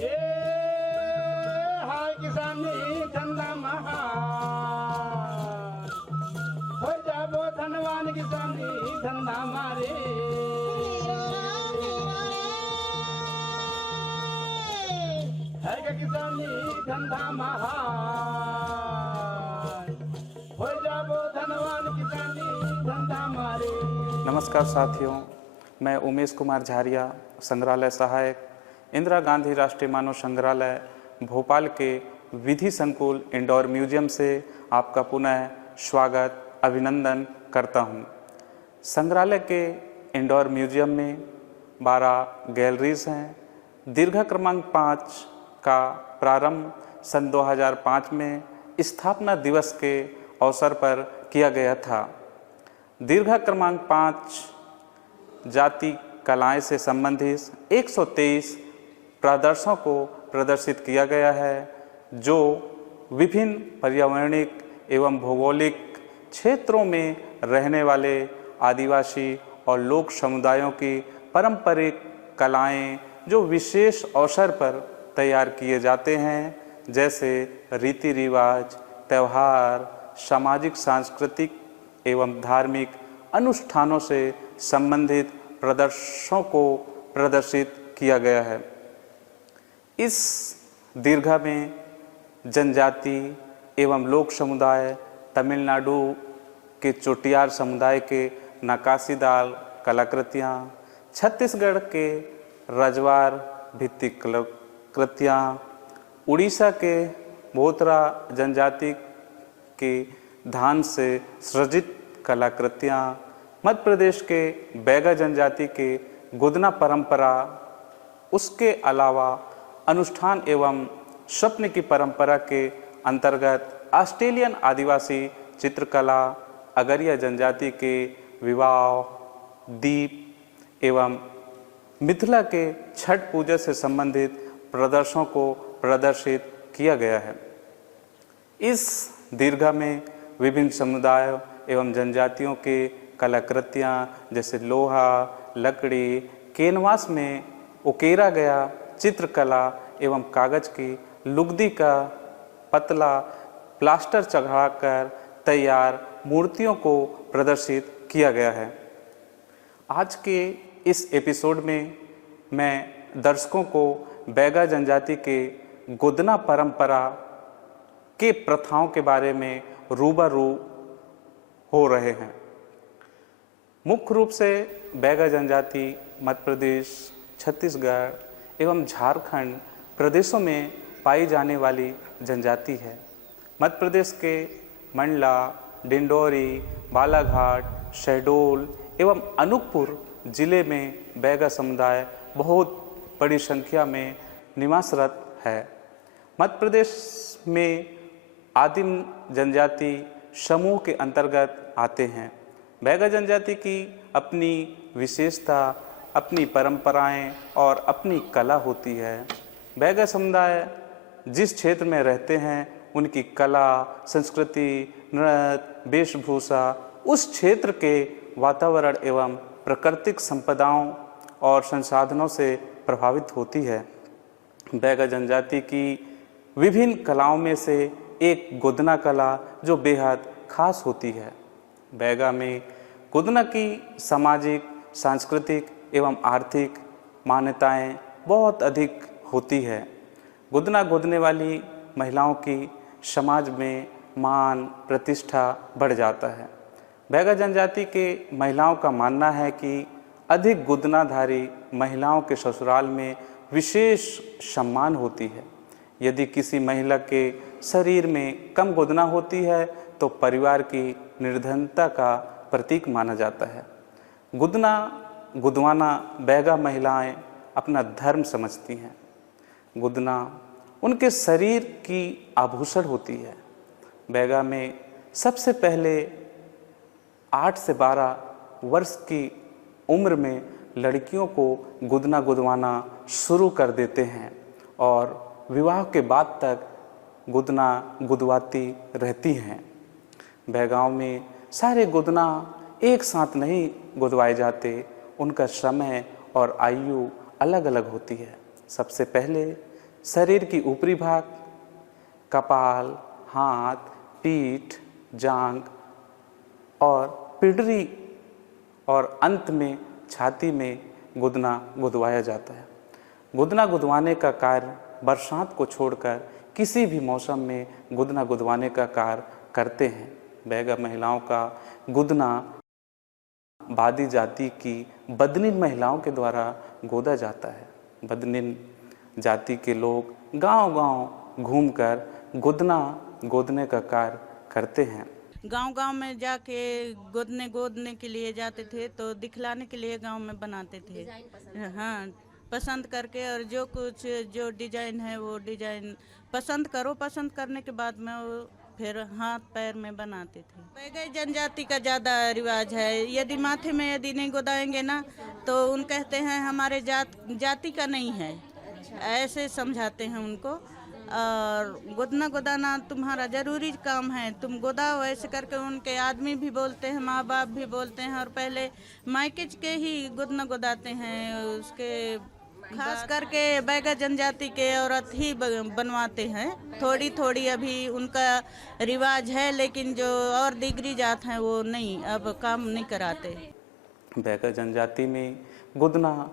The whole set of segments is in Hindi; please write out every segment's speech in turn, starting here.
ये हाय किसानी धंधा महान हो जाबो धनवान किसानी धंधा मारे है क्या किसानी धंधा महान हो जाबो धनवान किसानी धंधा मारे। नमस्कार साथियों, मैं उमेश कुमार झारिया, संग्रहालय सहायक, इंदिरा गांधी राष्ट्रीय मानव संग्रहालय भोपाल के विधि संकुल इंडोर म्यूजियम से आपका पुनः स्वागत अभिनंदन करता हूं। संग्रहालय के इंडोर म्यूजियम में 12 गैलरीज हैं। दीर्घा क्रमांक 5 का प्रारंभ सन 2005 में स्थापना दिवस के अवसर पर किया गया था। दीर्घा क्रमांक 5 जाति कलाएं से संबंधित 123 प्रदर्शनों को प्रदर्शित किया गया है, जो विभिन्न पर्यावरणिक एवं भौगोलिक क्षेत्रों में रहने वाले आदिवासी और लोक समुदायों की पारंपरिक कलाएं जो विशेष अवसर पर तैयार किए जाते हैं, जैसे रीति रिवाज, त्यौहार, सामाजिक सांस्कृतिक एवं धार्मिक अनुष्ठानों से संबंधित प्रदर्शनों को प्रदर्शित किया गया है। इस दीर्घा में जनजाति एवं लोक समुदाय, तमिलनाडु के चोटियार समुदाय के नक्काशीदार कलाकृतियाँ, छत्तीसगढ़ के रजवार भित्ति कलाकृतियाँ, उड़ीसा के बोथरा जनजाति के धान से सृजित कलाकृतियाँ, मध्य प्रदेश के बैगा जनजाति के गुदना परंपरा, उसके अलावा अनुष्ठान एवं स्वप्न की परंपरा के अंतर्गत ऑस्ट्रेलियन आदिवासी चित्रकला, अगरिया जनजाति के विवाह, दीप एवं मिथिला के छठ पूजा से संबंधित प्रदर्शनों को प्रदर्शित किया गया है। इस दीर्घा में विभिन्न समुदायों एवं जनजातियों के कलाकृतियाँ जैसे लोहा, लकड़ी, कैनवास में उकेरा गया चित्रकला एवं कागज की लुगदी का पतला प्लास्टर चढ़ाकर तैयार मूर्तियों को प्रदर्शित किया गया है। आज के इस एपिसोड में मैं दर्शकों को बैगा जनजाति के गुदना परंपरा के प्रथाओं के बारे में रूबरू हो रहे हैं। मुख्य रूप से बैगा जनजाति मध्य प्रदेश, छत्तीसगढ़ एवं झारखंड प्रदेशों में पाई जाने वाली जनजाति है। मध्य प्रदेश के मंडला, डिंडोरी, बालाघाट, शहडोल एवं अनूपपुर जिले में बैगा समुदाय बहुत बड़ी संख्या में निवासरत है। मध्य प्रदेश में आदिम जनजाति समूह के अंतर्गत आते हैं। बैगा जनजाति की अपनी विशेषता, अपनी परंपराएं और अपनी कला होती है। बैगा समुदाय जिस क्षेत्र में रहते हैं, उनकी कला, संस्कृति, नृत्य, वेशभूषा उस क्षेत्र के वातावरण एवं प्राकृतिक संपदाओं और संसाधनों से प्रभावित होती है। बैगा जनजाति की विभिन्न कलाओं में से एक गुदना कला जो बेहद खास होती है। बैगा में गुदना की सामाजिक, सांस्कृतिक एवं आर्थिक मान्यताएं बहुत अधिक होती है। गुदना गुदने वाली महिलाओं की समाज में मान, प्रतिष्ठा बढ़ जाता है। बैगा जनजाति के महिलाओं का मानना है कि अधिक गुदनाधारी महिलाओं के ससुराल में विशेष सम्मान होती है। यदि किसी महिला के शरीर में कम गुदना होती है तो परिवार की निर्धनता का प्रतीक माना जाता है। गुदना गुदवाना बैगा महिलाएं अपना धर्म समझती हैं। गुदना उनके शरीर की आभूषण होती है। बैगा में सबसे पहले 8 से 12 वर्ष की उम्र में लड़कियों को गुदना गुदवाना शुरू कर देते हैं और विवाह के बाद तक गुदना गुदवाती रहती हैं। बैगाओं में सारे गुदना एक साथ नहीं गुदवाए जाते, उनका समय और आयु अलग अलग होती है। सबसे पहले शरीर की ऊपरी भाग, कपाल, हाथ, पीठ, जांघ और पिडरी और अंत में छाती में गुदना गुदवाया जाता है। गुदना गुदवाने का कार्य बरसात को छोड़कर किसी भी मौसम में गुदना गुदवाने का कार्य करते हैं। बैगा महिलाओं का गुदना बादी जाति की बदनीन महिलाओं के द्वारा गोदा जाता है। बदनीन जाति के लोग गांव-गांव घूमकर गुदना गोदने का कार्य करते हैं। गांव-गांव में जाके गोदने के लिए जाते थे, तो दिखलाने के लिए गांव में बनाते थे। हाँ, पसंद करके, और जो डिजाइन है वो डिजाइन पसंद करने के बाद में वो फिर हाथ पैर में बनाते थे। बैगा जनजाति का ज़्यादा रिवाज है। यदि माथे में यदि नहीं गोदाएंगे ना, तो उन कहते हैं हमारे जाति का नहीं है, ऐसे समझाते हैं उनको। और गोदना गोदाना तुम्हारा ज़रूरी काम है, तुम गोदाओ, ऐसे करके उनके आदमी भी बोलते हैं, माँ बाप भी बोलते हैं। और पहले मायके के ही गोदना गोदाते हैं। उसके खास करके बैगा जनजाति के औरत ही बनवाते हैं। थोड़ी थोड़ी अभी उनका रिवाज है, लेकिन जो और दिगरी जात हैं वो नहीं, अब काम नहीं कराते। बैगा जनजाति में गुदना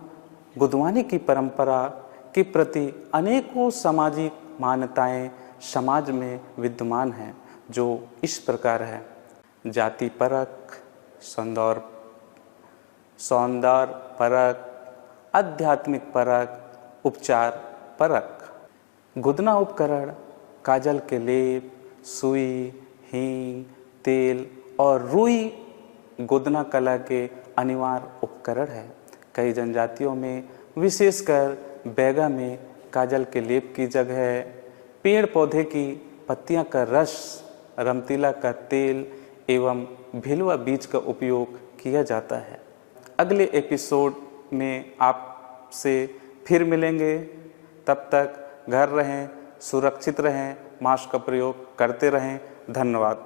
गुदवाने की परंपरा के प्रति अनेकों सामाजिक मान्यताएं समाज में विद्यमान हैं, जो इस प्रकार है। जाति परक, सौंदर्य परक, आध्यात्मिक परक, उपचार परक। गुदना उपकरण काजल के लेप, सुई, हींग, तेल और रुई गुदना कला के अनिवार्य उपकरण है। कई जनजातियों में, विशेषकर बैगा में, काजल के लेप की जगह पेड़ पौधे की पत्तियां का रस, रमतीला का तेल एवं भिलवा बीज का उपयोग किया जाता है। अगले एपिसोड में आपसे फिर मिलेंगे। तब तक घर रहें, सुरक्षित रहें, मास्क का प्रयोग करते रहें। धन्यवाद।